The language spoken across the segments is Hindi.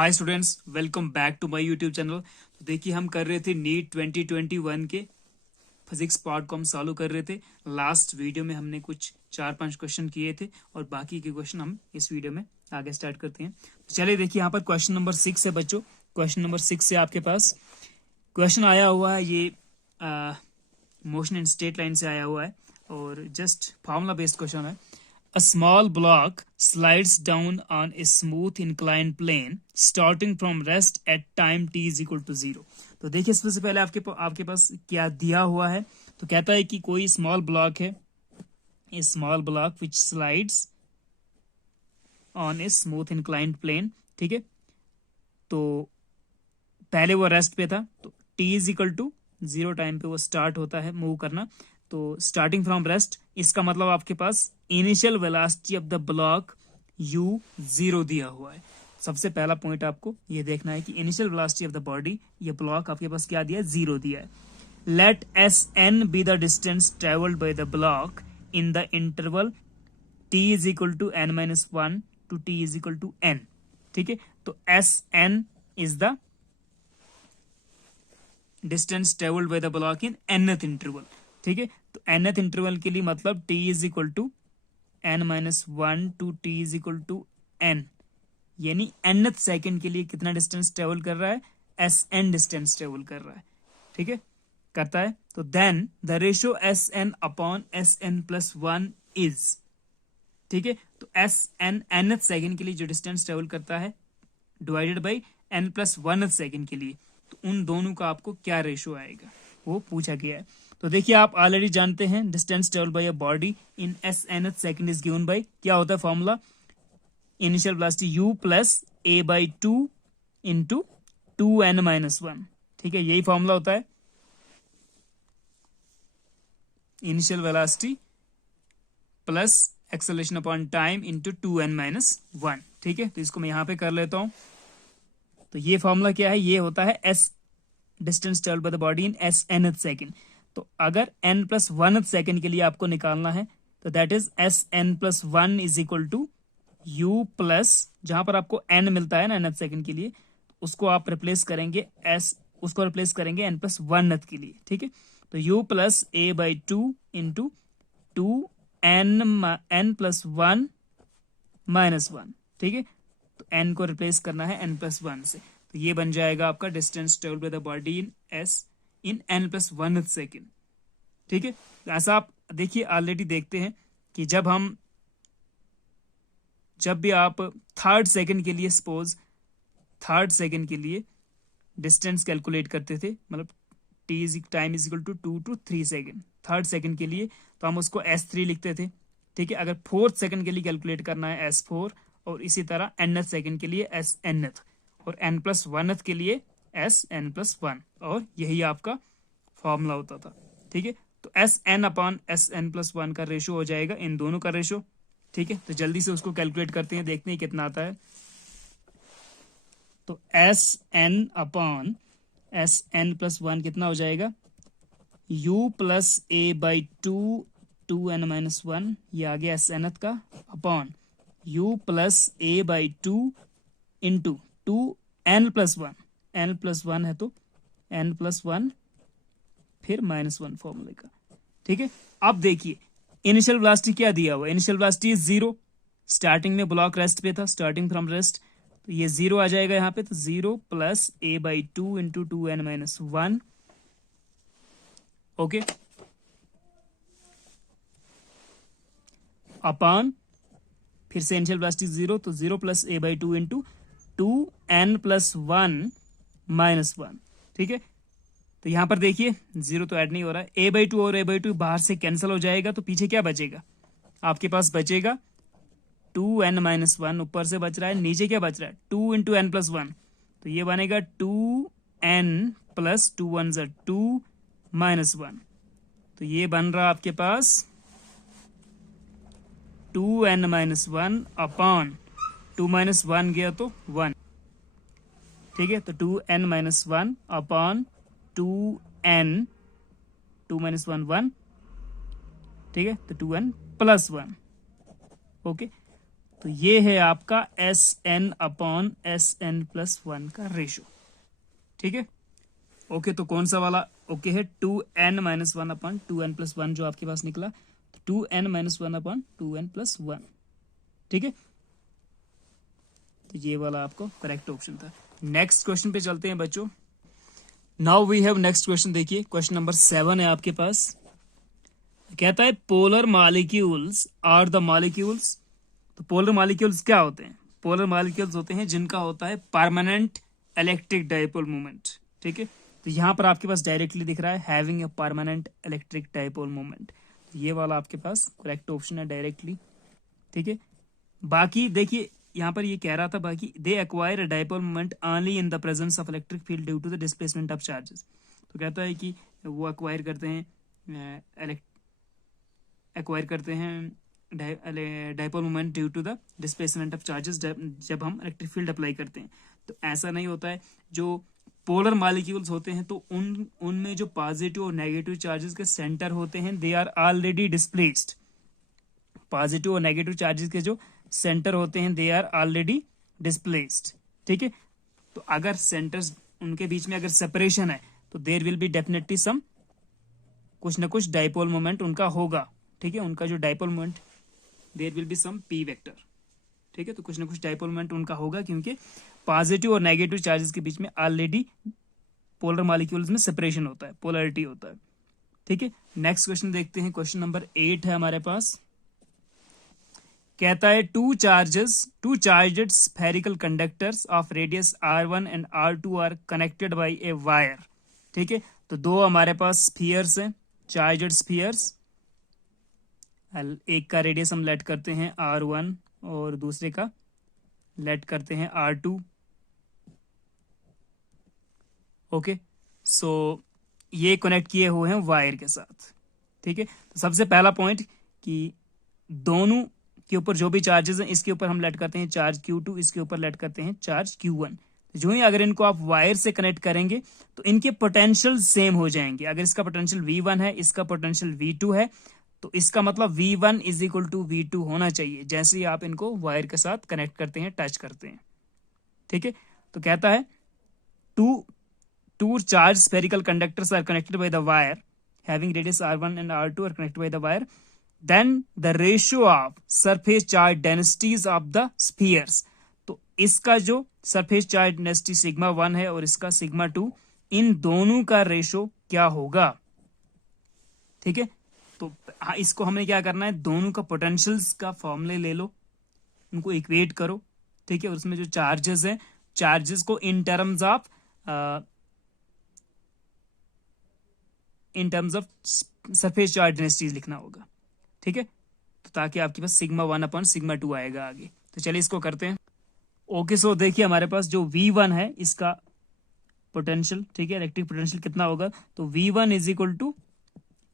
Hi students, welcome back to my YouTube channel. तो देखिए, हम कर रहे थे नीट 2021 के फिजिक्स पार्ट को हम सॉल्व कर रहे थे। लास्ट वीडियो में हमने कुछ 4-5 क्वेश्चन किए थे और बाकी के क्वेश्चन हम इस वीडियो में आगे स्टार्ट करते हैं। तो चलिए देखिए, यहाँ पर क्वेश्चन नंबर 6 है बच्चों। क्वेश्चन नंबर 6 से आपके पास क्वेश्चन आया हुआ है, ये मोशन इन स्ट्रेट लाइन से आया हुआ है और जस्ट फार्मूला बेस्ड क्वेश्चन है। A small block slides down on a smooth inclined plane starting from rest at time t is equal to 0। तो देखिए, सबसे पहले आपके पास क्या दिया हुआ है। तो कहता है कि कोई स्मॉल ब्लॉक है, a small block which slides on a smooth inclined plane. ठीक है, तो पहले वो रेस्ट पे था, तो t is equal to 0 time पे वो स्टार्ट होता है मूव करना। तो स्टार्टिंग फ्रॉम रेस्ट, इसका मतलब आपके पास initial velocity of the block u0 दिया हुआ है। सबसे पहला पॉइंट आपको ये देखना है कि initial velocity of the body, ये ब्लॉक आपके पास क्या दिया है, 0 दिया है। Let Sn be the distance travelled by the block in the interval t is equal to n-1 to t is equal to n। ठीक है, तो Sn is the distance travelled by the block in nth interval. ठीक है, तो nth इंटरवल के लिए मतलब t is equal to n-1 to t is equal to n, यानी nth सेकेंड के लिए कितना डिस्टेंस ट्रेवल कर रहा है, Sn डिस्टेंस ट्रेवल कर रहा है। ठीक है, करता है। तो then the ratio Sn upon Sn plus 1 is, ठीक है, तो Sn nth सेकेंड के लिए जो डिस्टेंस ट्रेवल करता है divided by n plus 1th second के लिए, तो उन दोनों का आपको क्या रेशियो आएगा वो पूछा गया है। तो देखिए, आप ऑलरेडी जानते हैं distance travel by a body in Snth second is given bye, क्या होता है formula, initial velocity u plus a by 2 into 2n-1। ठीक है, यही फॉर्मूला होता है, initial velocity plus acceleration upon time into 2n-1। ठीक है, तो इसको मैं यहां पे कर लेता हूं। तो ये फॉर्मूला क्या है, ये होता है s distance travel by the body in Snth second. तो अगर n प्लस 1th सेकेंड के लिए आपको निकालना है, तो that is Sn plus 1 is equal to u plus, जहां पर आपको n मिलता है ना nth सेकेंड के लिए, उसको आप रिप्लेस करेंगे उसको रिप्लेस करेंगे n प्लस 1th के लिए। ठीक है, तो u plus a by 2 into 2n plus 1 minus 1। ठीक है, तो n को रिप्लेस करना है n प्लस 1 से, तो ये बन जाएगा आपका distance travel by the body in n plus 1th second. ठीक है, तो ऐसा आप देखिए, ऑलरेडी देखते हैं कि जब भी आप थर्ड सेकेंड के लिए, सपोज थर्ड सेकेंड के लिए डिस्टेंस कैलकुलेट करते थे, मतलब time is equal to 2 to 3 second third second के लिए, तो हम उसको S3 लिखते थे। ठीक है, अगर फोर्थ सेकेंड के लिए कैलकुलेट करना है S4, और इसी तरह nth सेकेंड के लिए Snth, और n प्लस 1th के लिए Sn प्लस 1, और यही आपका फॉर्मूला होता था। ठीक है, तो Sn अपॉन Sn प्लस 1 का रेशियो हो जाएगा इन दोनों का रेशियो। ठीक है, तो जल्दी से उसको कैलकुलेट करते हैं, देखते हैं कितना आता है। तो Sn अपॉन Sn प्लस 1 कितना हो जाएगा, u plus a by 2n-1, ये आ गया Snth का, upon u plus a by 2 into 2n plus 1, n plus 1 है तो n प्लस 1 फिर -1 फॉर्मूले का। ठीक है, अब देखिए इनिशियल वेलोसिटी क्या दिया हुआ है, इनिशियल वेलोसिटी 0, स्टार्टिंग में ब्लॉक रेस्ट पे था, स्टार्टिंग फ्रॉम रेस्ट, तो ये 0 आ जाएगा यहाँ पे, तो 0 plus a by 2 into 2n-1। Okay, upon फिर से इनिशियल वेलोसिटी 0, तो 0 plus a by 2 into 2n plus 1 minus 1। ठीक है, तो यहां पर देखिए 0 तो ऐड नहीं हो रहा है, a बाई 2 और a बाई 2 बाहर से कैंसिल हो जाएगा, तो पीछे क्या बचेगा, आपके पास बचेगा 2n-1, ऊपर से बच रहा है, नीचे क्या बच रहा है, 2 इंटू n प्लस 1, तो ये बनेगा 2n प्लस 2 1 2 माइनस 1, तो ये बन रहा आपके पास 2n-1 अपॉन 2 माइनस 1 गया तो 1। ठीक है, तो 2n-1 अपॉन 2n, 2 माइनस 1 1। ठीक है, तो 2n प्लस 1। ओके, तो ये है आपका SN/SN+1 का रेशो। ठीक है, ओके। तो कौन सा वाला ओके है? 2n-1/2n+1 जो आपके पास निकला, तो 2n-1/2n+1। ठीक है, तो ये वाला आपको करेक्ट ऑप्शन था। नेक्स्ट क्वेश्चन पे चलते हैं बच्चों। Now we have next question. देखिए क्वेश्चन नंबर 7 है आपके पास। कहता है polar molecules are the molecules. तो पोलर मॉलिक्यूल्स क्या होते हैं? पोलर मॉलिक्यूल्स होते हैं जिनका होता है परमानेंट इलेक्ट्रिक डाइपोल मोमेंट। ठीक है, तो यहां पर आपके पास डायरेक्टली दिख रहा है having a permanent electric dipole moment. तो ये वाला आपके पास करेक्ट ऑप्शन है डायरेक्टली। ठीक है, बाकी देखिए यहाँ पर ये कह रहा था बाकी they acquire a dipole moment only in the presence of electric field due to the displacement of charges. तो कहता है कि वो एक्वायर करते हैं dipole moment due to the displacement of charges जब हम इलेक्ट्रिक फील्ड अप्लाई करते हैं। तो ऐसा नहीं होता है। जो पोलर मॉलिक्यूल्स होते हैं तो उनमें जो पॉजिटिव और नेगेटिव चार्जेस के सेंटर होते हैं they are already displaced. Positive और नेगेटिव चार्जेस के जो सेंटर होते हैं दे आर ऑलरेडी डिस्प्लेस्ड। ठीक है, तो अगर सेंटर्स उनके बीच में अगर सेपरेशन है तो there will be definitely some कुछ ना कुछ डाइपोल मोमेंट उनका होगा। ठीक है, उनका जो dipole moment there will be some P vector. ठीक है, तो कुछ ना कुछ डाइपोल मोमेंट उनका होगा क्योंकि पॉजिटिव और नेगेटिव चार्जेस के बीच में ऑलरेडी पोलर मॉलिक्यूल्स में सेपरेशन होता है, पोलरिटी होता है। ठीक है, नेक्स्ट क्वेश्चन देखते हैं। क्वेश्चन नंबर 8 है हमारे पास। कहता है two charged spherical conductors of radius r1 and r2 are connected by a wire. ठीक है, तो दो हमारे पास स्फीयर्स हैं, चार्जड स्फीयर्स। एक का रेडियस हम लेट करते हैं r1 और दूसरे का लेट करते हैं r2। ओके, सो ये कनेक्ट किए हुए हैं वायर के साथ। ठीक है, तो सबसे पहला पॉइंट कि दोनों के ऊपर जो भी चार्जेस हैं इसके ऊपर हम लेट करते हैं चार्ज Q2, इसके ऊपर लेट करते हैं चार्ज Q1। जो ही अगर इनको आप वायर से कनेक्ट करेंगे तो इनके पोटेंशियल सेम हो जाएंगे। अगर इसका पोटेंशियल V1 है, इसका पोटेंशियल V2 है, तो इसका मतलब V1 is equal to V2 होना चाहिए जैसे ही आप इनको वायर के साथ कनेक्ट करते हैं, टच करते हैं। ठीक है, तो कहता है two charge spherical conductors are connected by the wire having radius r1 and r2 are connected by the wire, then the ratio of surface charge densities of the spheres। तो इसका जो सरफेस चार्ज डेंसिटी सिग्मा 1 है और इसका सिग्मा 2, इन दोनों का रेशो क्या होगा? ठीक है, तो हाँ, इसको हमने क्या करना है, दोनों का पोटेंशियल्स का फॉर्मूले ले लो, उनको इक्वेट करो। ठीक है, और उसमें जो चार्जेस हैं, चार्जेस को इन terms of surface charge densities लिखना होगा। ठीक है, तो ताकि आपके पास सिग्मा 1/σ2 आएगा आगे। तो चलिए इसको करते हैं। ओके, सो देखिए हमारे पास जो V1 है इसका पोटेंशियल, ठीक है, इलेक्ट्रिक पोटेंशियल कितना होगा, तो V1 इज इक्वल टू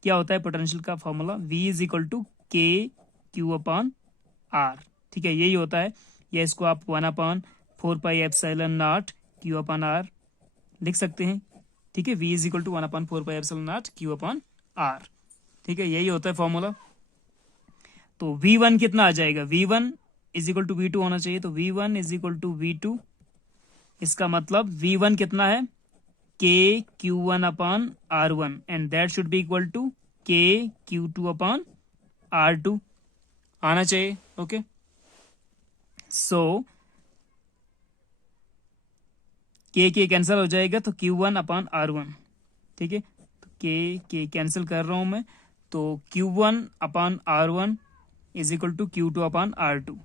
क्या होता है पोटेंशियल का formula, V is equal to KQ/R। ठीक है, यही होता है, या इसको आप 1/4πε0 Q/R लिख सकते हैं। ठीक है, V is equal to 1/4πε0 Q/R। ठीक है, यही होता है फॉर्मूला। तो V1 कितना आ जाएगा, V1 is equal to V2 होना चाहिए, तो V1 is equal to V2। इसका मतलब V1 कितना है, KQ1/R1 and that should be equal to KQ2/R2 आना चाहिए। ओके, सो K कैंसिल हो जाएगा तो Q1/R1। ठीक है, तो K कैंसिल कर रहा हूं मैं, तो Q1/R1 is equal to Q2/R2।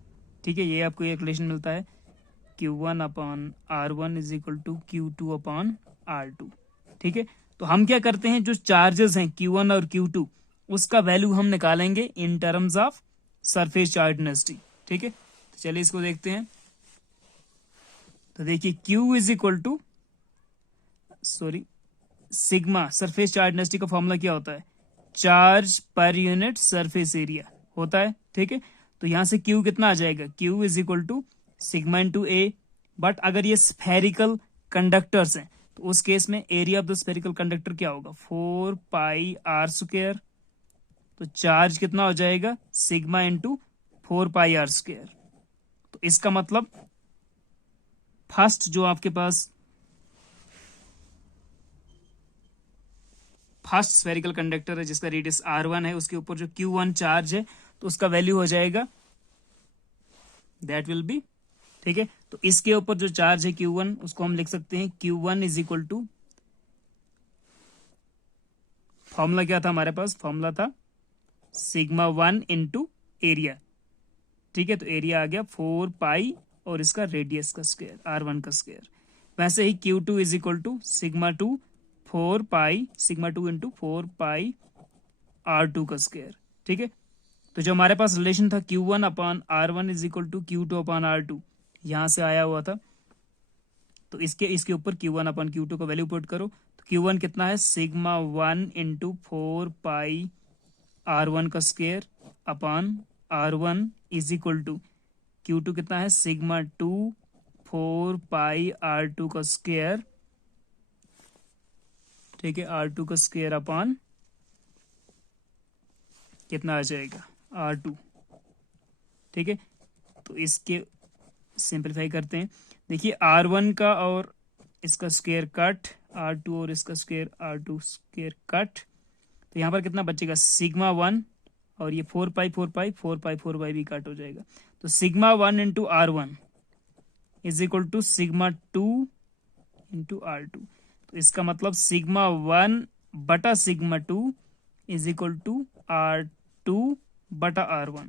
ठीक है, ये आपको एक रिलेशन मिलता है, Q1/R1 is equal to Q2/R2। ठीक है, तो हम क्या करते हैं, जो चार्जेस हैं Q1 और Q2 उसका वैल्यू हम निकालेंगे इन terms of surface charge density. ठीक है, तो चलिए इसको देखते हैं। तो देखिए Q is equal to sigma, surface charge density का फॉर्मूला क्या होता है, charge per unit surface area होता है। ठीक है, तो यहां से Q कितना आ जाएगा, Q is equal to sigma into A. But अगर ये स्फेरिकल कंडक्टर्स हैं तो उस केस में area of the spherical conductor क्या होगा, 4πr²। तो चार्ज कितना हो जाएगा, सिग्मा इंटू 4πr²। इसका मतलब फर्स्ट जो आपके पास फर्स्ट स्फेरिकल कंडक्टर है जिसका रेडियस r1 है, उसके ऊपर जो q1 चार्ज है तो उसका वैल्यू हो जाएगा दैट विल बी, ठीक है। तो इसके ऊपर जो चार्ज है q1 उसको हम लिख सकते हैं q1 is equal to, formula क्या था हमारे पास, फॉर्मूला था सिग्मा 1 इंटू एरिया, ठीक है। तो एरिया आ गया 4 पाई और इसका रेडियस का स्क्वायर r1 का स्क्वायर। वैसे ही q2 is equal to sigma 2 4 pi sigma 2 into 4 pi r2 का स्क्वायर, ठीक है। तो जो हमारे पास रिलेशन था q1 upon r1 is equal to q2 upon r2 यहां से आया हुआ था, तो इसके ऊपर q1 अपॉन q2 का वैल्यू पुट करो। तो q1 कितना है सिग्मा 1 इंटू 4 पाई r1 का square upon r1 is equal to q2 कितना है सिग्मा 2 4 पाई r2 का स्क्वायर, ठीक है, r2 का स्क्वायर अपॉन कितना आ जाएगा r2, ठीक है। तो इसके सिंपलीफाई करते हैं, देखिए r1 का और इसका स्क्वायर कट, r2 और इसका स्क्वायर r2 स्क्वायर कट, तो यहाँ पर कितना बचेगा सिग्मा 1 और ये 4 पाई 4 पाई 4 पाई 4 पाई भी कट हो जाएगा। तो sigma 1 into r1 is equal to sigma 2 into r2। तो इसका मतलब सिग्मा 1 बटा sigma 2 is equal to r2 बटा r1,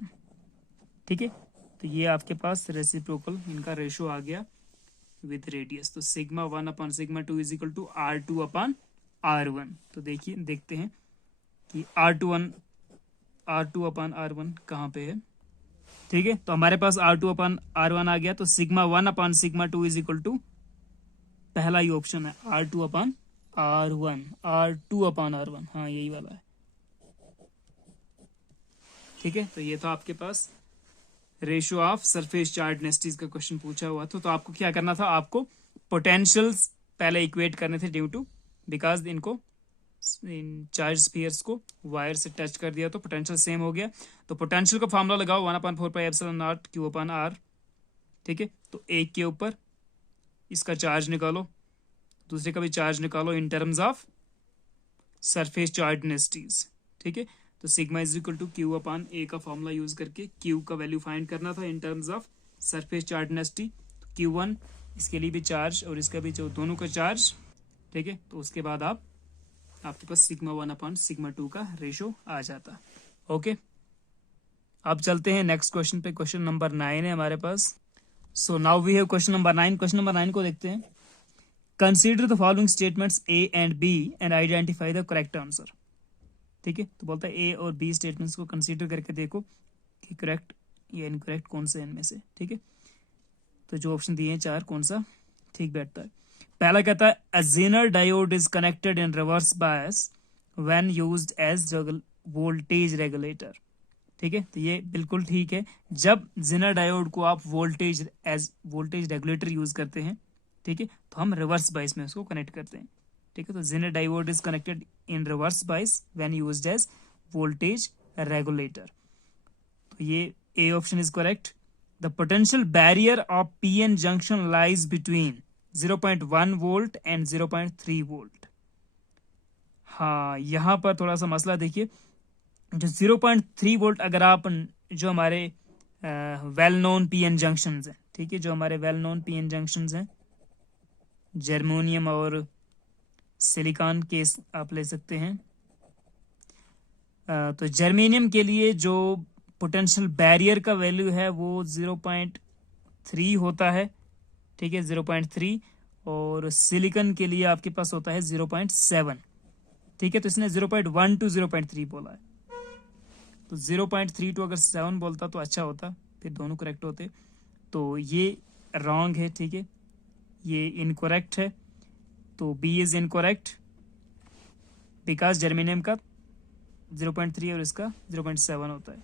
ठीक है। तो ये आपके पास रेसिप्रोकल इनका रेशो आ गया विद रेडियस। तो sigma 1 upon sigma 2 is equal to r2 upon r1। तो देखिए देखते हैं कि r2 अपॉन r1 कहाँ पे है, ठीक है। तो हमारे पास r2 अपॉन r1 आ गया, तो sigma 1 upon sigma 2 is equal to पहला ही ऑप्शन है r2 upon r1, r2 upon r1, हाँ यही वाला है, ठीक है। तो ये था आपके पास ratio of surface charge densities का क्वेश्चन पूछा हुआ था। तो आपको क्या करना था, आपको पोटेंशियल्स पहले इक्वेट करने थे ड्यू टू बिकॉज इनको इन चार्ज स्फीयर्स को वायर से टच कर दिया तो पोटेंशियल सेम हो गया। तो पोटेंशियल का फॉर्मूला लगाओ 1/4 pi epsilon not q upon r, ठीक है। तो एक के ऊपर इसका चार्ज निकालो, दूसरे का भी चार्ज निकालो in terms of surface charge densities, ठीक है। तो sigma is equal to q upon a का फॉर्मूला यूज करके q का वैल्यू फाइंड करना था in terms of surface charge density. q1 इसके लिए भी चार्ज और इसका भी जो दोनों का चार्ज, ठीक है। तो उसके बाद आपके पास सिग्मा 1 अपॉन सिग्मा 2 का रेशो आ जाता, ओके। अब चलते हैं नेक्स्ट क्वेश्चन पे, क्वेश्चन नंबर 9 है हमारे पास। So now we have question number 9। Question number 9 को देखते हैं। Consider the following statements A and B and identify the correct answer, ठीक है। तो बोलता है ए और बी स्टेटमेंट्स को कंसीडर करके देखो कि करेक्ट या इनकरेक्ट कौन से इनमें से, ठीक है। तो जो ऑप्शन दिए हैं 4 कौन सा ठीक बैठता है। पहला कहता है a zener diode is connected in reverse bias when used as voltage regulator, ठीक है। तो ये बिल्कुल ठीक है, जब जेनर डायोड को आप वोल्टेज रेगुलेटर यूज करते हैं, ठीक है, तो हम रिवर्स बायस में उसको कनेक्ट करते हैं, ठीक है। तो Zener diode is connected in reverse bias when used as voltage regulator. तो ये A option is correct. The potential barrier of PN junction lies between 0.1 volt and 0.3 volt. हाँ यहां पर थोड़ा सा मसला देखिए, जो 0.3 वोल्ट अगर आप जो हमारे वेल नोन पीएन जंक्शंस हैं, ठीक है, जो हमारे वेल नोन पीएन जंक्शंस हैं जर्मेनियम और सिलिकॉन केस आप ले सकते हैं। तो जर्मेनियम के लिए जो पोटेंशियल बैरियर का वैल्यू है वो 0.3 होता है, ठीक है, 0.3, और सिलिकॉन के लिए आपके पास होता है 0.7, ठीक है। तो इसने 0.1 to 0.3 बोला है, तो 0.3 to अगर 7 बोलता तो अच्छा होता, फिर दोनों करेक्ट होते। तो ये रॉन्ग है, ठीक है, ये इनकरेक्ट है। तो B is incorrect because germanium का 0.3 और इसका 0.7 होता है,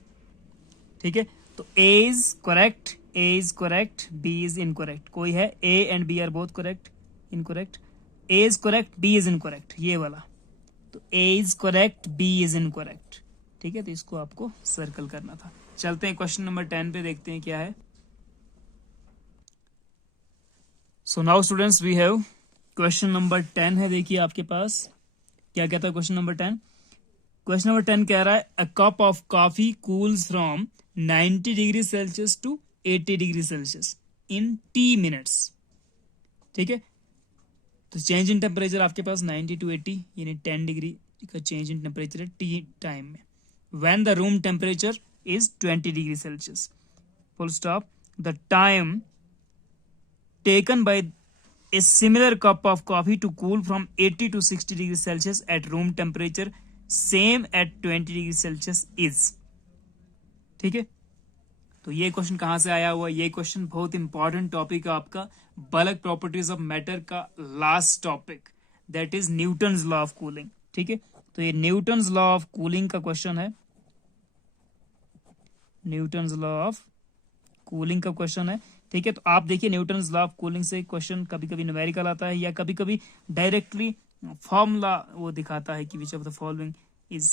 ठीक है। तो A is correct, A is correct, B is incorrect. कोई है A and B are both correct, incorrect, A is correct, B is incorrect, ये वाला। तो A is correct, B is incorrect, ठीक है। तो इसको आपको सर्कल करना था। चलते हैं क्वेश्चन नंबर 10 पे, देखते हैं क्या है। So now students we have question number 10 है। देखिए आपके पास क्या कहता है क्वेश्चन नंबर 10। क्वेश्चन नंबर 10 कह रहा है a cup of coffee cools from 90 degree Celsius to 80 degree Celsius in T minutes. ठीक है, तो चेंज इन टेम्परेचर आपके पास 90 टू 80 यानी 10 डिग्री का चेंज इन टेम्परेचर है टी टाइम में। When the room temperature is 20 degree Celsius, full stop, the time taken by a similar cup of coffee to cool from 80 to 60 degrees Celsius at room temperature same at 20 degrees Celsius is। ठीक है, तो ये क्वेश्चन कहां से आया हुआ? ये क्वेश्चन बहुत इंपॉर्टेंट टॉपिक है आपका, बल्क प्रॉपर्टीज ऑफ मैटर का last topic, that is Newton's law of cooling. ठीक है, तो ये न्यूटन्स लॉ ऑफ कूलिंग का क्वेश्चन है, न्यूटन्स लॉ ऑफ कूलिंग का क्वेश्चन है। ठीक है, तो आप देखिए न्यूटन्स लॉ ऑफ कूलिंग से क्वेश्चन कभी कभी न्यूमेरिकल आता है या कभी कभी डायरेक्टली फॉर्मूला वो दिखाता है कि which of the following is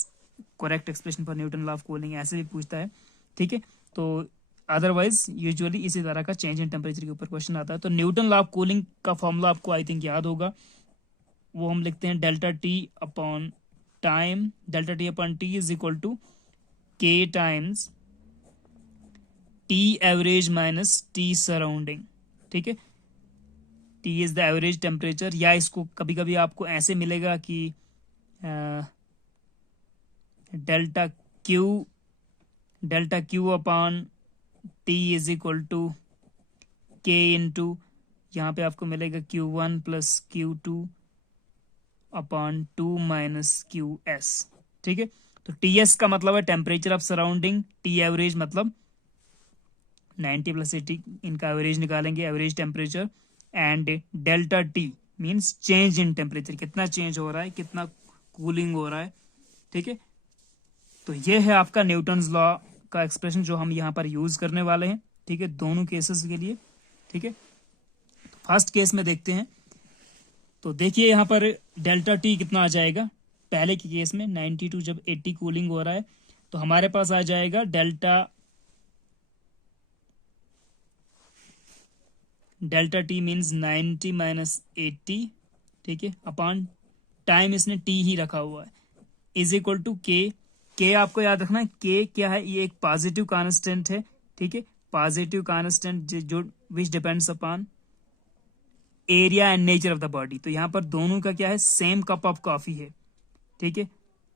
correct expression for Newton law of cooling, ऐसे भी पूछता है। ठीक है, तो अदरवाइज यूजुअली इसी तरह का चेंज इन टेम्परेचर के ऊपर क्वेश्चन आता है। तो न्यूटन लॉ ऑफ कूलिंग का फॉर्मूला आपको आई थिंक याद होगा, वो हम लिखते हैं delta T upon time, delta T upon T is equal to K times T average minus T surrounding. ठीक है, T is the average temperature, या इसको कभी कभी आपको ऐसे मिलेगा कि delta Q upon T is equal to K into, यहाँ पे आपको मिलेगा Q1 plus Q2 upon 2 minus QS। ठीक है, तो TS का मतलब है temperature of surrounding, T average मतलब 90 प्लस 80 इनका एवरेज निकालेंगे, average temperature, and delta T means change in temperature, कितना चेंज हो रहा है, कितना कूलिंग हो रहा है। ठीक है, तो ये है आपका न्यूटन्स लॉ का एक्सप्रेशन जो हम यहाँ पर यूज करने वाले हैं। ठीक है, दोनों केसेस के लिए। ठीक है, तो फर्स्ट केस में देखते हैं। तो देखिए यहाँ पर डेल्टा टी कितना आ जाएगा, पहले के केस में 90 टू जब 80 कूलिंग हो रहा है तो हमारे पास आ जाएगा डेल्टा टी मीन्स 90 माइनस 80। ठीक है, अपॉन टाइम इसने टी ही रखा हुआ है, इज इक्वल टू के आपको याद रखना है, के क्या है, ये एक पॉजिटिव कांस्टेंट है। ठीक है, पॉजिटिव कांस्टेंट जो which depends upon area and nature of the body. तो यहाँ पर दोनों का क्या है, सेम कप ऑफ कॉफी है। ठीक है,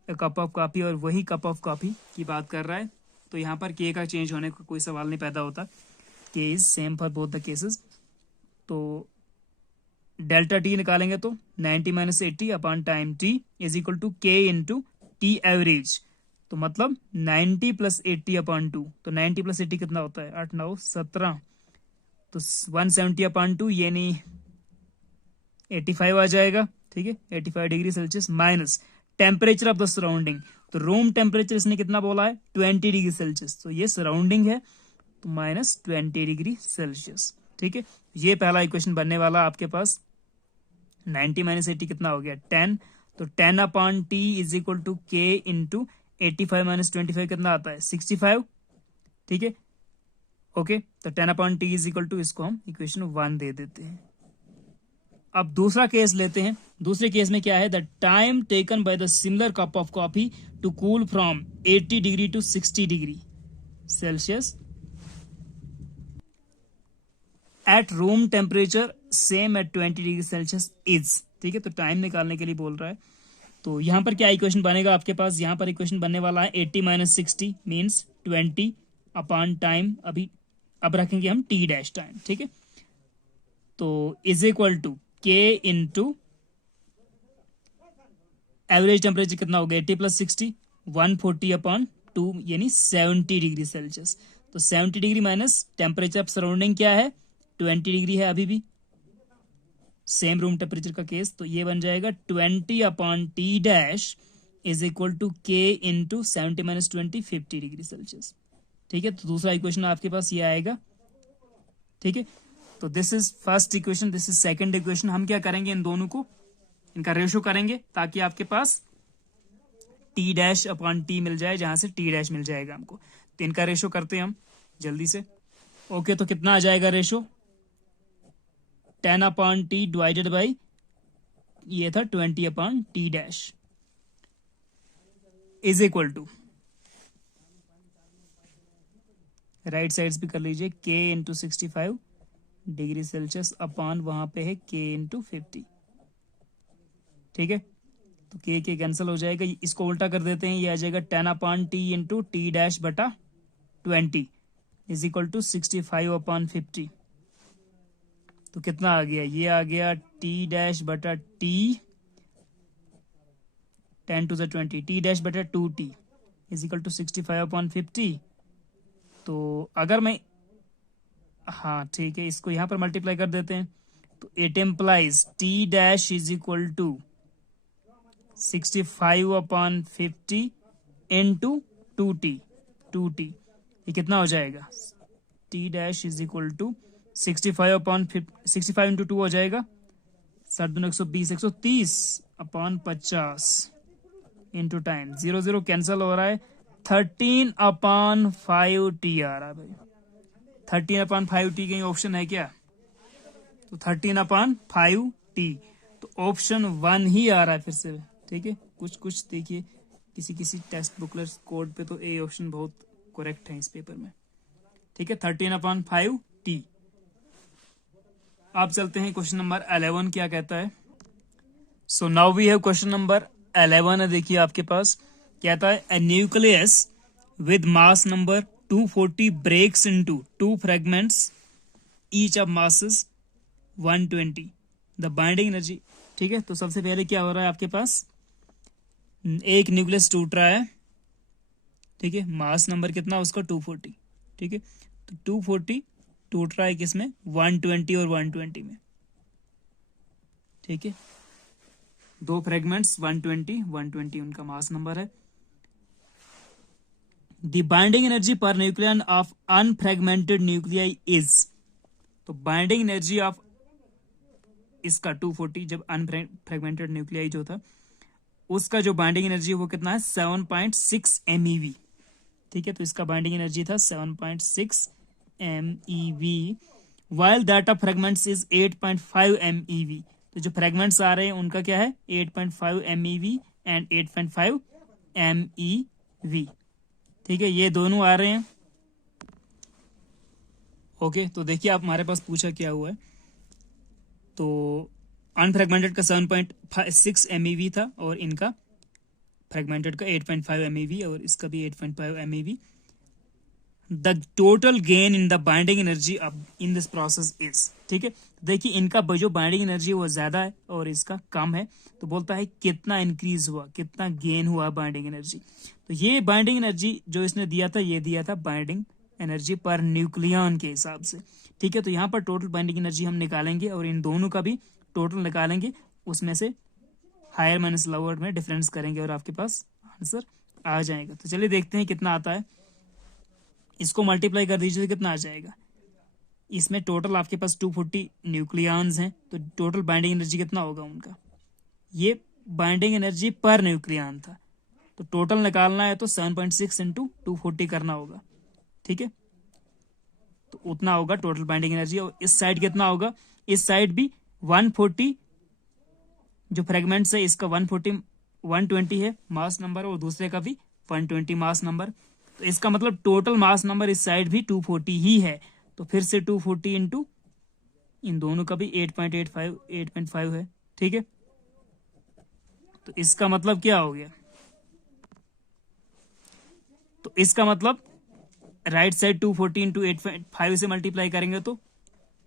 कप ऑफ कॉफी और वही कप ऑफ कॉफी की बात कर रहा है, तो यहाँ पर के का चेंज होने का कोई सवाल नहीं पैदा होता, K is same for both the cases. तो डेल्टा टी निकालेंगे तो 90 minus 80 upon time T is equal to K into T average, तो मतलब 90 प्लस 80 अपॉन 2, तो 90 प्लस 80 कितना होता है, 8 9 17, तो 170 अपॉन 2 यानी 85 आ जाएगा। ठीक है, 85 degree Celsius minus temperature of the surrounding, तो रूम टेम्परेचर इसने कितना बोला है 20 डिग्री सेल्सियस, तो ये सराउंडिंग है तो माइनस 20 डिग्री सेल्सियस। ठीक है, ये पहला इक्वेशन बनने वाला आपके पास। 90 माइनस 80 कितना हो गया 10, तो 10 upon T is equal to K into 85 minus 25 कितना आता है 65। ठीक है, ओके, तो 10 upon T is equal to, इसको हम इक्वेशन 1 दे देते हैं। अब दूसरा केस लेते हैं। दूसरे केस में क्या है, the time taken by the similar cup of coffee to cool from 80 degree to 60 degree Celsius at room temperature same at 20 degree Celsius is. ठीक है, तो टाइम निकालने के लिए बोल रहा है, तो यहां पर क्या इक्वेशन बनेगा आपके पास, यहां पर इक्वेशन बनने वाला है 80 माइनस 60 मीन्स 20 अपॉन टाइम, अभी अब रखेंगे हम टी डैश टाइम। ठीक है, तो is equal to K into average temperature कितना हो गया 80 प्लस 60 140 अपॉन 2 यानी 70 डिग्री सेल्सियस, तो 70 degree minus temperature of surrounding क्या है 20 डिग्री है अभी भी, सेम रूम टेम्परेचर का केस, तो ये बन जाएगा 20 upon T dash is equal to K into 70 minus 20 50 degree Celsius. ठीक है, तो दूसरा इक्वेशन आपके पास ये आएगा। ठीक है, तो this is first equation, this is second equation. हम क्या करेंगे, इन दोनों को इनका रेशो करेंगे ताकि आपके पास टी डैश अपॉन टी मिल जाए, जहां से टी डैश मिल जाएगा हमको, तो इनका रेशो करते हैं हम जल्दी से। ओके, तो कितना आ जाएगा रेशो, 10/t डिवाइडेड बाई ये था 20/t dash is equal to, right sides भी कर लीजिए, k into 65 degree Celsius upon वहां पे है k इंटू 50। ठीक है, तो k कैंसिल हो जाएगा, इसको उल्टा कर देते हैं, ये आ जाएगा 10/t इंटू टी डैश बटा 20 इज इक्वल टू 65/50। तो कितना आ गया, ये आ गया t डैश बटा t 10 to the 20 t dash बटा 2t इज इक्वल टू 65/50। तो अगर मैं, हाँ ठीक है, इसको यहां पर मल्टीप्लाई कर देते हैं, तो it implies t dash is equal to 65/50 into 2t। ये कितना हो जाएगा, t dash is equal to 65 into 2 हो जाएगा 7×2 = 130/50 इंटू टाइम, 0 0 कैंसिल हो रहा है, 13/5t आ रहा है भाई। 13/5t कहीं ऑप्शन है क्या, तो 13/5t, तो ऑप्शन 1 ही आ रहा है फिर से। ठीक है, कुछ देखिए, किसी टेक्स्ट बुकलेट कोड पे तो ए ऑप्शन बहुत करेक्ट है इस पेपर में। ठीक है, 13/5t। आप चलते हैं क्वेश्चन नंबर 11 क्या कहता है। So now we have question number 11 है, देखिए आपके पास कहता है a nucleus with mass number 240 breaks into 2 fragments each of masses 120 the binding energy. ठीक है, तो सबसे पहले क्या हो रहा है, आपके पास एक न्यूक्लियस टूट रहा है। ठीक है, मास नंबर कितना उसका 240। ठीक है, तो 240 टूट रहा है किसमें, 120 और 120 में। ठीक है, दो फ्रेगमेंट्स 120 उनका मास नंबर है। The binding energy per nucleon of unfragmented nuclei is, तो बाइंडिंग एनर्जी ऑफ इसका 240, जब अनफ्रेगमेंटेड न्यूक्लियाई जो था उसका जो बाइंडिंग एनर्जी वो कितना है, 7.6 MeV। ठीक है, तो इसका बाइंडिंग एनर्जी था 7.6 MeV, while that of fragments is 8.5 MeV। तो जो फ्रेगमेंट्स आ रहे हैं उनका क्या है, 8.5 MeV एंड 8.5 MeV। ठीक है, ये दोनों आ रहे हैं। ओके, तो देखिए आप, हमारे पास पूछा क्या हुआ है, तो अनफ्रेगमेंटेड का 7.6 MeV था और इनका फ्रेगमेंटेड का 8.5 MeV और इसका भी 8.5 MeV। The total gain in the binding energy in this process is. ठीक है, देखिए इनका जो बाइंडिंग एनर्जी वो ज्यादा है और इसका कम है, तो बोलता है कितना इंक्रीज हुआ, कितना गेन हुआ बाइंडिंग एनर्जी। तो ये बाइंडिंग एनर्जी जो इसने दिया था, ये दिया था बाइंडिंग एनर्जी पर न्यूक्लियन के हिसाब से। ठीक है, तो यहाँ पर टोटल बाइंडिंग एनर्जी हम निकालेंगे और इन दोनों का भी टोटल निकालेंगे, उसमें से हायर माइनस लोअर में डिफरेंस करेंगे और आपके पास आंसर आ जाएगा। तो चलिए देखते हैं कितना आता है, इसको मल्टीप्लाई कर दीजिए तो कितना आ जाएगा। इसमें टोटल आपके पास 240 न्यूक्लियॉन्स हैं, तो टोटल बाइंडिंग एनर्जी कितना होगा उनका, ये बाइंडिंग एनर्जी पर न्यूक्लियॉन था, तो टोटल निकालना है तो 7.6 इंटू 240 करना होगा। ठीक है, तो उतना होगा टोटल बाइंडिंग एनर्जी। और इस साइड कितना होगा, इस साइड भी 140, जो फ्रेगमेंट्स है इसका 120 है मास नंबर और दूसरे का भी 120 मास नंबर, तो इसका मतलब टोटल मास नंबर इस साइड भी 240 ही है। तो फिर से 240 इंटू इन दोनों का भी 8.5 है। ठीक है, तो इसका मतलब क्या हो गया, तो इसका मतलब राइट साइड 240 इंटू 8.5 से मल्टीप्लाई करेंगे तो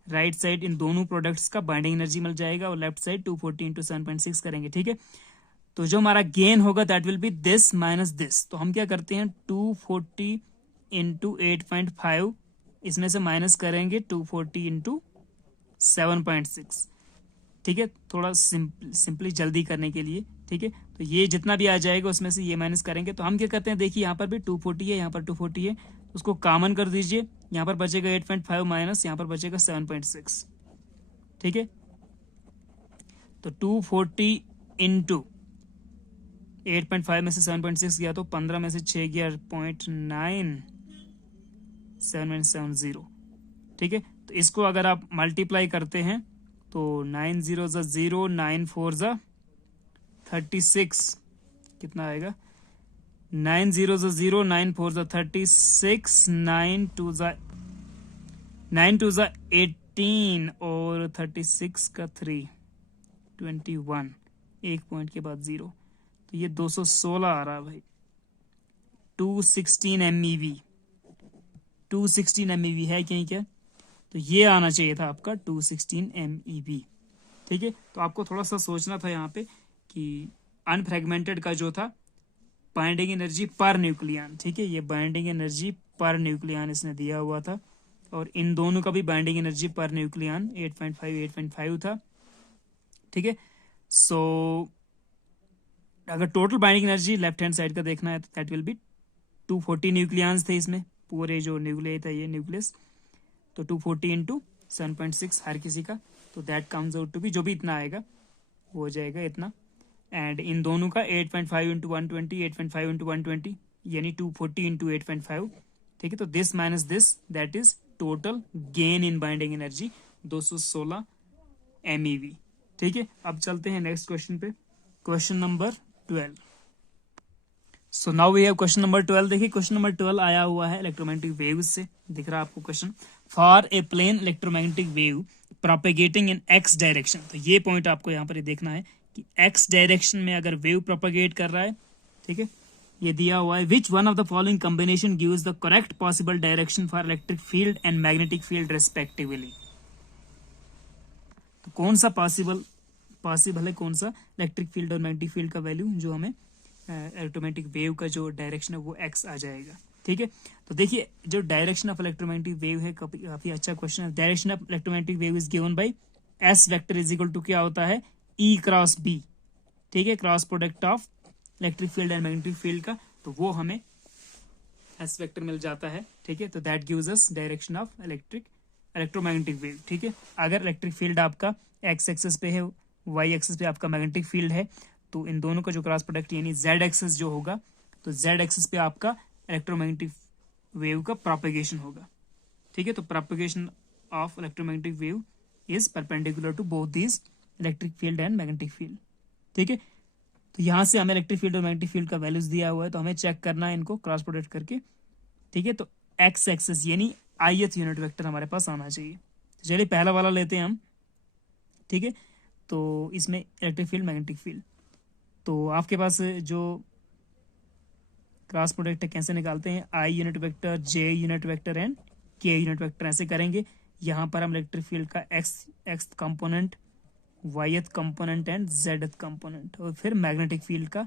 राइट साइड इन दोनों प्रोडक्ट्स का बाइंडिंग एनर्जी मिल जाएगा और लेफ्ट साइड 240 इंटू 7.6 करेंगे। ठीक है, तो जो हमारा गेन होगा that will be this minus this. तो हम क्या करते हैं, 240 इंटू 8.5 इसमें से माइनस करेंगे 240 इंटू 7.6। ठीक है, थोड़ा सिंपली जल्दी करने के लिए। ठीक है, तो ये जितना भी आ जाएगा उसमें से ये माइनस करेंगे, तो हम क्या करते हैं, देखिए यहाँ पर भी 240 है, यहाँ पर 240 है, उसको कॉमन कर दीजिए, यहाँ पर बचेगा 8.5 माइनस यहाँ पर बचेगा 7.6। ठीक है, तो 240 इंटू 8.5 में से 7.6 गया तो 15 में से 6 गया 0.9770। ठीक है, तो इसको अगर आप मल्टीप्लाई करते हैं तो 9 0 ज़ा 0, 9 4 ज़ा 36, कितना आएगा? 9 0 ज़ा 0, 9 4 ज़ा 36, 9 2 ज़ा 18 और 36 का 3 21, एक पॉइंट के बाद 0, तो ये 216 आ रहा है भाई। 216 MeV, 216 MeV है कहीं क्या? तो ये आना चाहिए था आपका 216 MeV। ठीक है, तो आपको थोड़ा सा सोचना था यहाँ पे कि अनफ्रेगमेंटेड का जो था बाइंडिंग एनर्जी पर न्यूक्लियन, ठीक है, ये बाइंडिंग एनर्जी पर न्यूक्लियन इसने दिया हुआ था, और इन दोनों का भी बाइंडिंग एनर्जी पर न्यूक्लियन 8.5 था। ठीक है, सो अगर total binding energy left hand side का देखना है तो दैट विल बी 240 न्यूक्लियंस थे इसमें, पूरे जो न्यूक्लियस था ये न्यूक्लियस, तो 240 इंटू 7.6 हर किसी का, तो that comes out to be, जो भी इतना आएगा वो हो जाएगा इतना। एंड इन दोनों का 8.5 इंटू 120, 8.5 इंटू 120 यानी 240 इंटू 8.5। ठीक है, तो this minus this, that is total gain in binding energy 216 MeV। ठीक है, अब चलते हैं नेक्स्ट क्वेश्चन पे, question number 12। So now we have question number 12। देखिए क्वेश्चन नंबर 12 आया हुआ है इलेक्ट्रोमैग्नेटिक वेव्स से, दिख रहा है आपको question, for a plane electromagnetic wave propagating in X direction. तो ये पॉइंट आपको यहाँ पर देखना है कि एक्स डायरेक्शन में अगर वेव प्रोपेगेट कर रहा है, ठीक है, ये दिया हुआ है, which one of the following combination gives the correct possible direction for electric field and magnetic field respectively. तो कौन सा पॉसिबल है, कौन सा इलेक्ट्रिक फील्ड और मैग्नेटिक फील्ड का वैल्यू जो हमें इलेक्ट्रोमैग्नेटिक वेव का जो डायरेक्शन है वो एक्स आ जाएगा। ठीक है, तो देखिए जो डायरेक्शन ऑफ इलेक्ट्रोमैग्नेटिक वेव है काफी अच्छा क्वेश्चन है। Direction of electromagnetic wave is given by S vector is equal to क्या होता है, ई क्रॉस बी। ठीक है, cross product of electric field and magnetic field का, तो वो हमें एस वेक्टर मिल जाता है। ठीक है, तो that gives us direction of electromagnetic wave. ठीक है, अगर इलेक्ट्रिक फील्ड आपका एक्स एक्सिस पे है, वाई एक्सिस पे आपका मैग्नेटिक फील्ड है, तो इन दोनों का जो क्रॉस प्रोडक्ट यानी जेड एक्सिस जो होगा, तो जेड एक्सिस पे आपका इलेक्ट्रोमैग्नेटिक वेव का प्रोपेगेशन होगा। ठीक है, तो propagation of electromagnetic wave is perpendicular to both these electric field and magnetic field. ठीक है, तो यहां से हमें इलेक्ट्रिक फील्ड और मैग्नेटिक फील्ड का वैल्यूज दिया हुआ है, तो हमें चेक करना है इनको क्रॉस प्रोडक्ट करके। ठीक है, तो एक्स एक्सिस यानी ith यूनिट वेक्टर हमारे पास आना चाहिए। तो चलिए पहला वाला लेते हैं हम। ठीक है, तो इसमें इलेक्ट्रिक फील्ड मैग्नेटिक फील्ड, तो आपके पास जो क्रॉस प्रोडक्ट है कैसे निकालते हैं, I unit vector, J unit vector and K unit vector ऐसे करेंगे। यहाँ पर हम इलेक्ट्रिक फील्ड का X component, Yth component and Z component, और फिर मैग्नेटिक फील्ड का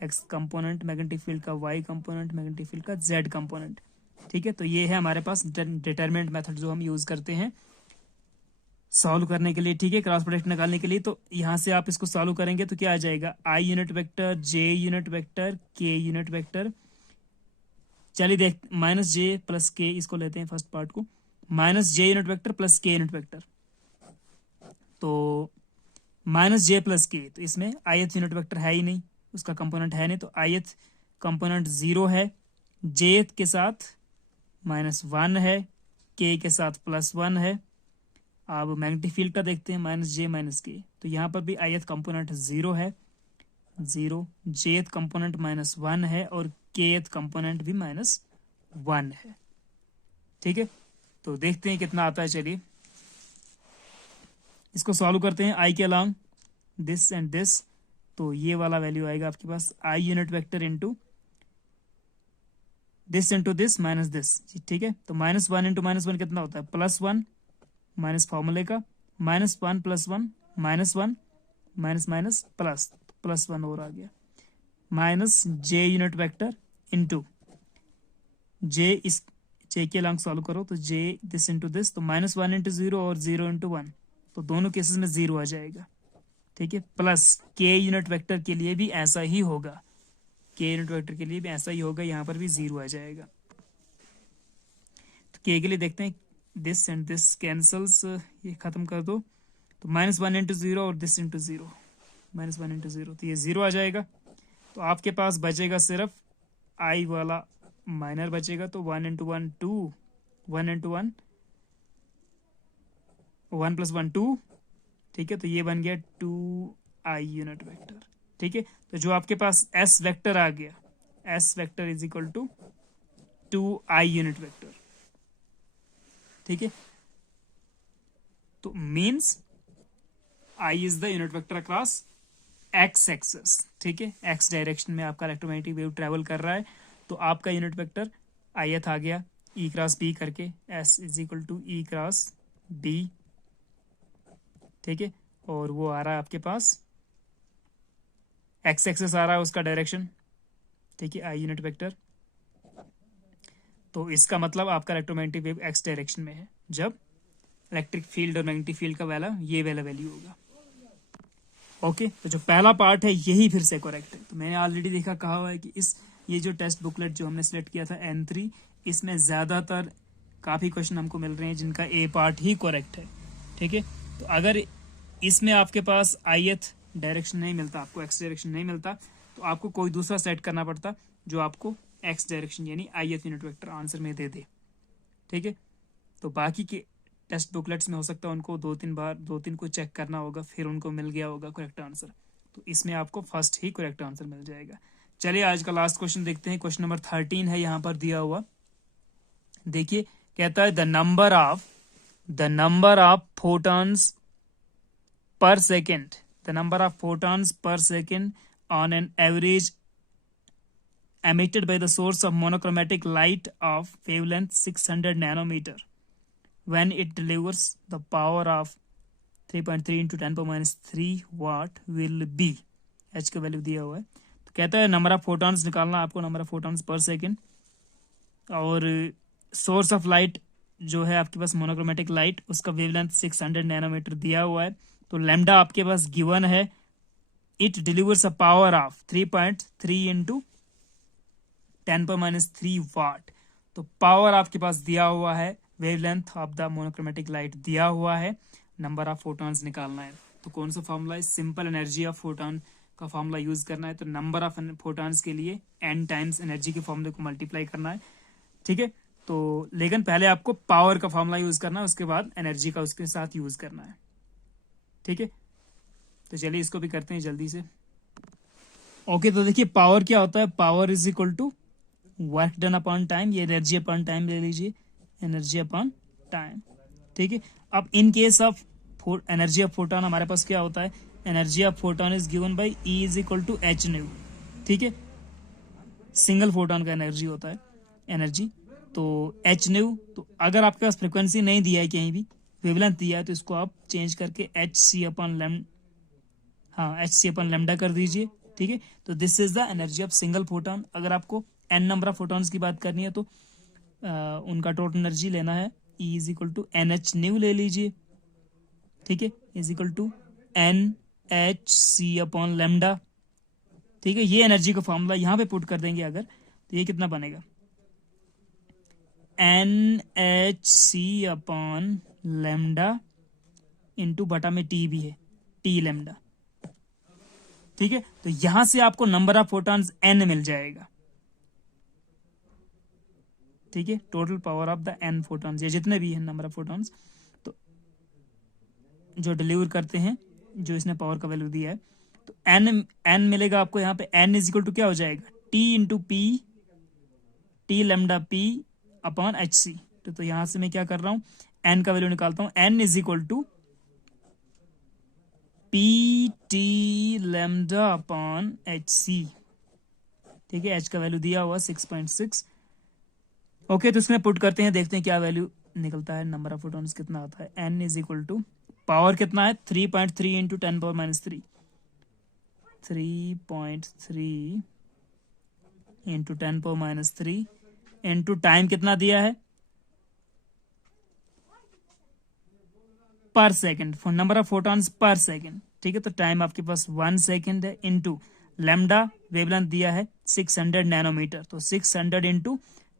एक्स कंपोनेंट, मैग्नेटिक फील्ड का वाई कंपोनेंट, मैग्नेटिक फील्ड का जेड कंपोनेंट। ठीक है, तो ये है हमारे पास डिटरमिनेंट मेथड जो हम यूज करते हैं सॉल्व करने के लिए। ठीक है, क्रॉस प्रोडक्ट निकालने के लिए, तो यहाँ से आप इसको सॉल्व करेंगे तो क्या आ जाएगा, आई unit vector, J unit vector, के यूनिट वेक्टर। चलिए देख, माइनस जे प्लस के, इसको लेते हैं फर्स्ट पार्ट को, माइनस जे यूनिट वेक्टर प्लस के यूनिट वेक्टर। तो माइनस जे प्लस के, तो इसमें ith यूनिट वेक्टर है ही नहीं, उसका कंपोनेंट है नहीं, तो ith कंपोनेंट 0 है, जे के साथ -1 है, के साथ +1 है। अब मैग्नेटिक फील्ड का देखते हैं, माइनस जे माइनस के, तो यहाँ पर भी ith कंपोनेंट 0 है, 0, जेथ कंपोनेंट -1 है, और केथ कंपोनेंट भी -1 है। ठीक है, तो देखते हैं कितना आता है। चलिए इसको सॉल्व करते हैं, आई के अलॉन्ग दिस एंड दिस, तो ये वाला वैल्यू आएगा आपके पास I unit vector into this into this minus this. ठीक है, तो -1 इंटू -1 कितना होता है, +1, माइनस फॉर्मूले का, -1 + 1 -1, माइनस माइनस प्लस, +1 और आ गया, माइनस जे यूनिट वेक्टर इंटू जे, इस जे के अलॉन्ग सॉल्व करो तो जे दिस इंटू दिस, तो -1 इंटू 0 और 0 इंटू 1, तो दोनों केसेस में 0 आ जाएगा। ठीक है, प्लस के यूनिट वेक्टर के लिए भी ऐसा ही होगा, के यूनिट वेक्टर के लिए भी ऐसा ही होगा, यहाँ पर भी 0 आ जाएगा। तो के लिए देखते हैं, दिस एंड दिस कैंसल्स, ये खत्म कर दो, तो -1 इंटू 0 और दिस इंटू 0, -1 इंटू 0, तो ये 0 आ जाएगा। तो आपके पास बचेगा सिर्फ आई वाला माइनर बचेगा, तो 1 इंटू 1 2, 1 इंटू 1 1 + 1 2, ठीक है, तो ये बन गया 2i यूनिट वेक्टर। ठीक है, तो जो आपके पास s वेक्टर आ गया, s vector is equal to 2i unit vector. ठीक है, तो means i is the unit vector across x axis. ठीक है, x डायरेक्शन में आपका इलेक्ट्रोमैग्नेटिक वेव ट्रेवल कर रहा है, तो आपका यूनिट वेक्टर ith आ गया e क्रॉस b करके, s is equal to e cross b। ठीक है, और वो आ रहा है आपके पास x एक्सेस आ रहा है उसका डायरेक्शन। ठीक है, i यूनिट वेक्टर, तो इसका मतलब आपका इलेक्ट्रोमैग्नेटिक वेव x डायरेक्शन में है जब इलेक्ट्रिक फील्ड और मैग्नेटिक फील्ड का ये वाला वैल्यू होगा। ओके, तो जो पहला पार्ट है यही फिर से करेक्ट है। तो मैंने ऑलरेडी देखा, कहा हुआ है कि ये जो टेस्ट बुकलेट जो हमने सिलेक्ट किया था N3, इसमें ज्यादातर काफी क्वेश्चन हमको मिल रहे हैं जिनका ए पार्ट ही करेक्ट है। ठीक है, तो अगर इसमें आपके पास ith डायरेक्शन नहीं मिलता, आपको x डायरेक्शन नहीं मिलता, तो आपको कोई दूसरा सेट करना पड़ता जो आपको x डायरेक्शन यानी ith यूनिट वेक्टर आंसर में दे दे। ठीक है, तो बाकी के टेस्ट बुकलेट्स में हो सकता है उनको दो तीन को चेक करना होगा, फिर उनको मिल गया होगा करेक्ट आंसर। तो इसमें आपको फर्स्ट ही करेक्ट आंसर मिल जाएगा। चलिए आज का लास्ट क्वेश्चन देखते हैं। क्वेश्चन नंबर 13 है यहाँ पर दिया हुआ। देखिए, कहता है the number of photons per second, the number of photons per second on an average emitted by the source of monochromatic light of wavelength 600 nanometer when it delivers the power of 3.3 into 10 power minus 3 watt will be। h का वैल्यू दिया हुआ है, तो कहता है नंबर ऑफ फोटॉन्स निकालना आपको, number of photons per second, और सोर्स ऑफ लाइट जो है आपके पास मोनोक्रोमेटिक लाइट, उसका वेवलेंथ 600 नैनोमीटर दिया हुआ है। तो लैम्डा आपके पास गिवन है, it delivers a power of 3.3 into 10 पर माइनस 3 वाट। तो पावर आपके पास दिया हुआ है, wavelength of the monochromatic light दिया हुआ है, नंबर ऑफ फोटॉन्स निकालना है। तो कौन सा फॉर्मूला है? सिंपल एनर्जी ऑफ फोटॉन का फॉर्मूला यूज करना है। तो नंबर ऑफ फोटॉन्स के लिए n टाइम्स एनर्जी के फॉर्मूले को मल्टीप्लाई करना है। ठीक है, तो लेकिन पहले आपको पावर का फॉर्मूला यूज करना है, उसके बाद एनर्जी का उसके साथ यूज करना है। ठीक है, तो चलिए इसको भी करते हैं जल्दी से। ओके, तो देखिए पावर क्या होता है, power is equal to work done upon time, ये एनर्जी अपॉन टाइम ले लीजिए, एनर्जी अपॉन टाइम। ठीक है, अब in case of energy of photon हमारे पास क्या होता है, energy of photon is given by E is equal to h nu. ठीक है, सिंगल फोटॉन का एनर्जी होता है, एनर्जी तो एच न्यू। तो अगर आपके पास फ्रिक्वेंसी नहीं दिया है, कहीं भी वेवलेंथ दिया है, तो इसको आप चेंज करके एच सी अपॉन लेमडा कर दीजिए। ठीक है, तो this is the energy of single photon. अगर आपको n नंबर ऑफ फोटॉन्स की बात करनी है तो उनका टोटल एनर्जी लेना है, E is equal to n h nu ले लीजिए। ठीक है, is equal to n h c upon lambda. ठीक है, ये एनर्जी का फॉर्मूला यहाँ पे पुट कर देंगे अगर, तो ये कितना बनेगा, n h c upon lambda into बटा में टी भी है, टी लेमडा। ठीक है, तो यहां से आपको नंबर ऑफ फोटॉन्स n मिल जाएगा। ठीक है, total power of the n photons, ये जितने भी हैं नंबर ऑफ फोटॉन्स तो जो डिलीवर करते हैं, जो इसने पावर का वैल्यू दिया है, तो n मिलेगा आपको यहाँ पे। n इज इक्वल टू क्या हो जाएगा, t into P, t lambda P upon h c. तो यहां से मैं क्या कर रहा हूं, n का वैल्यू निकालता हूं, n is equal to P t lambda upon h c. ठीक है, h का वैल्यू दिया हुआ 6.6। ओके, तो इसमें पुट करते हैं, देखते हैं क्या वैल्यू निकलता है, नंबर ऑफ फोटॉन्स कितना आता है। n is equal to power कितना है, 3.3 into 10 power minus 3, 3.3 into 10 power minus 3 into time कितना दिया है, per second, number of photons per second. ठीक है, तो टाइम आपके पास 1 सेकेंड है, इंटू लेमडा वेवलेंथ दिया है 600 नैनोमीटर, तो 600 इंटू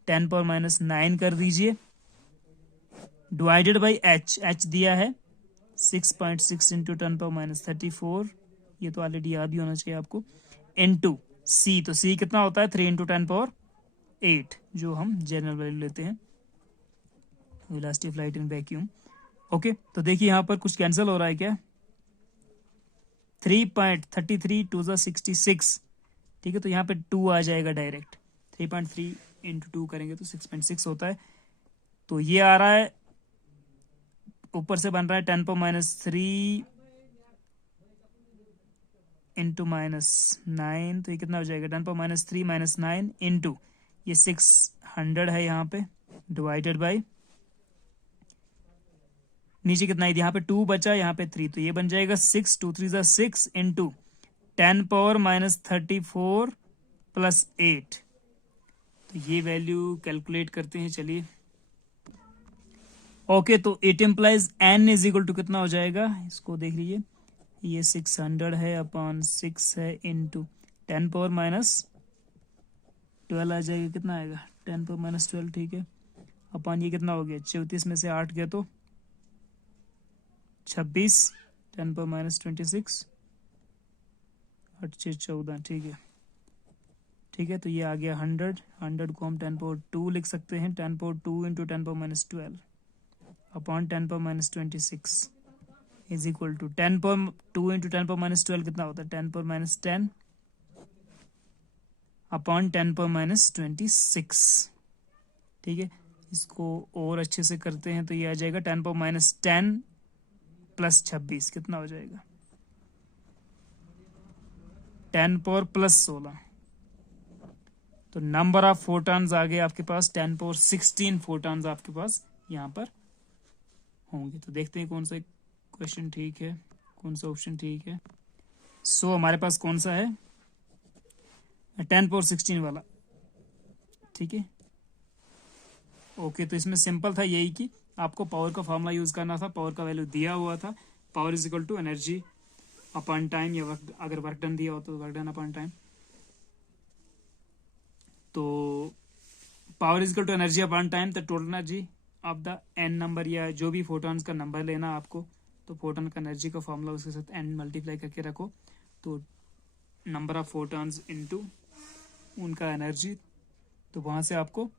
10 पावर माइनस 9 कर दीजिए, डिवाइडेड बाई h दिया है 6.6 इंटू 10 पावर माइनस 34, ये तो ऑलरेडी याद ही होना चाहिए आपको, इंटू c, तो c कितना होता है 3 इंटू 10 पावर 8, जो हम जनरल वैल्यू लेते हैं, velocity of light in vacuum. Okay, तो देखिए यहाँ पर कुछ कैंसिल हो रहा है क्या, 3.33 टू ज़ा 66, ठीक है। तो यहाँ पे 2 आ जाएगा डायरेक्ट, 3.3 इंटू 2 करेंगे तो 6.6 होता है। तो ये आ रहा है, ऊपर से बन रहा है 10⁻³ इंटू -9, तो ये कितना हो जाएगा 10⁻³ -9 इंटू ये 600 है यहाँ पे, डिवाइडेड बाई नीचे कितना है, यहाँ पे 2 बचा, यहाँ पे 3, तो ये बन जाएगा 6, 2 3 ज़ा 6 इंटू 10⁻34 प्लस 8। तो ये वैल्यू कैलकुलेट करते हैं, चलिए। ओके, तो it implies n is equal to कितना हो जाएगा, इसको देख लीजिए, ये 600 है अपॉन 6 है इंटू 10⁻12 आ जाएगा, कितना आएगा 10⁻12, ठीक है, अपॉन ये कितना हो गया 34 में से 8 गया तो 26, 10⁻26, 8 6 14, ठीक है, ठीक है। तो ये आ गया 100 को हम 10⁻2 लिख सकते हैं, 10⁻2 into 10⁻12 upon 10⁻26 is equal to 10⁻2 into 10⁻12 कितना होता है 10⁻10 अपॉन 10⁻26, ठीक है। इसको और अच्छे से करते हैं तो ये आ जाएगा 10⁻10 प्लस 26 कितना हो जाएगा 10⁻+16। तो नंबर ऑफ फोटॉन्स आ गए आपके पास 10⁻16 फोटॉन्स आपके पास यहाँ पर होंगे। तो देखते हैं कौन सा क्वेश्चन ठीक है, कौन सा ऑप्शन ठीक है। सो हमारे पास कौन सा है 10⁻16 वाला, ठीक है। ओके, तो इसमें सिंपल था यही कि आपको पावर का फॉर्मूला यूज करना था, पावर का वैल्यू दिया हुआ था, power is equal to energy upon time, या वर्क, अगर वर्क डन दिया हो तो वर्क डन अपॉन टाइम। तो power is equal to energy upon time, तो total energy of the n number, या जो भी फोटॉन्स का नंबर लेना आपको, तो फोटॉन का एनर्जी का फॉर्मूला उसके साथ n मल्टीप्लाई करके रखो, तो नंबर ऑफ फोटॉन्स इनटू उनका एनर्जी, तो वहां से आपको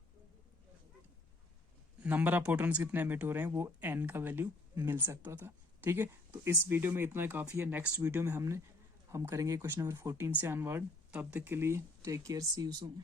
नंबर ऑफ फोटॉन्स कितने एमिट हो रहे हैं वो n का वैल्यू मिल सकता था, ठीक है। तो इस वीडियो में इतना काफ़ी है, नेक्स्ट वीडियो में हम करेंगे क्वेश्चन नंबर 14 से ऑनवर्ड। तब तक के लिए take care, see you soon.